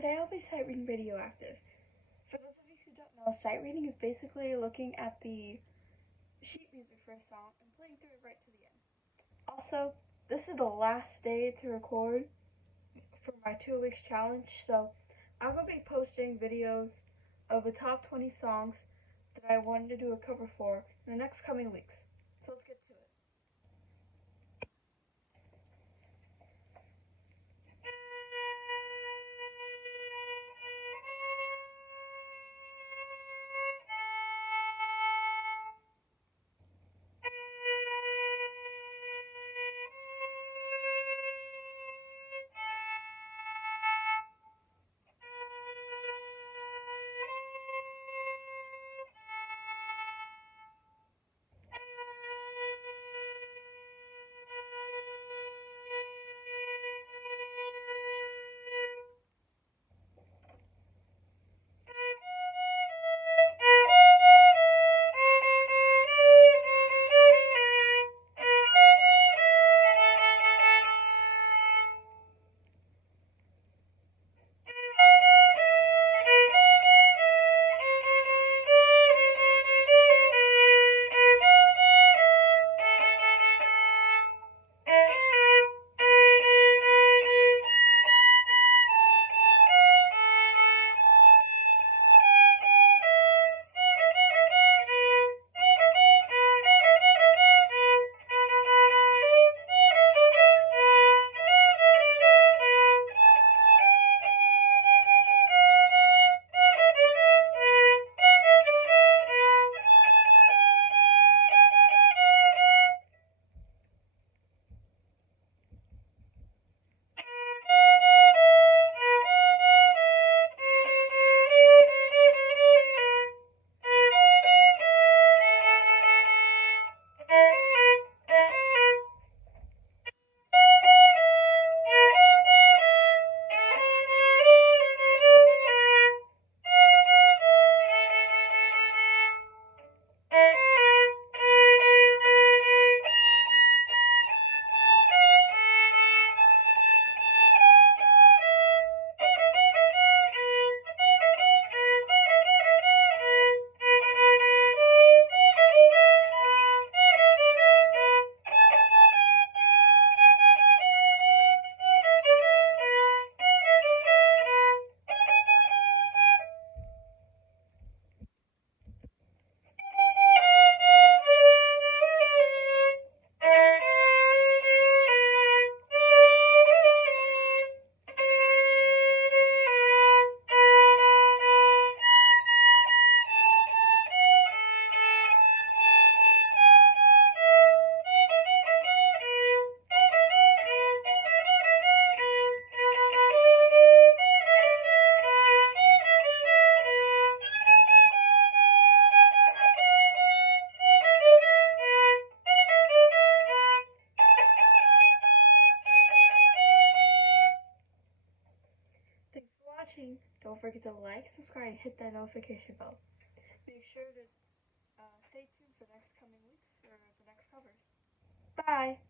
today I'll be sight reading Radioactive. For those of you who don't know, sight reading is basically looking at the sheet music for a song and playing through it right to the end. Also, this is the last day to record for my 2 weeks challenge, so I'm going to be posting videos of the top 20 songs that I wanted to do a cover for in the next coming weeks. So let's get to it. Don't forget to like, subscribe, and hit that notification bell. Make sure to stay tuned for the next coming weeks for the next covers. Bye!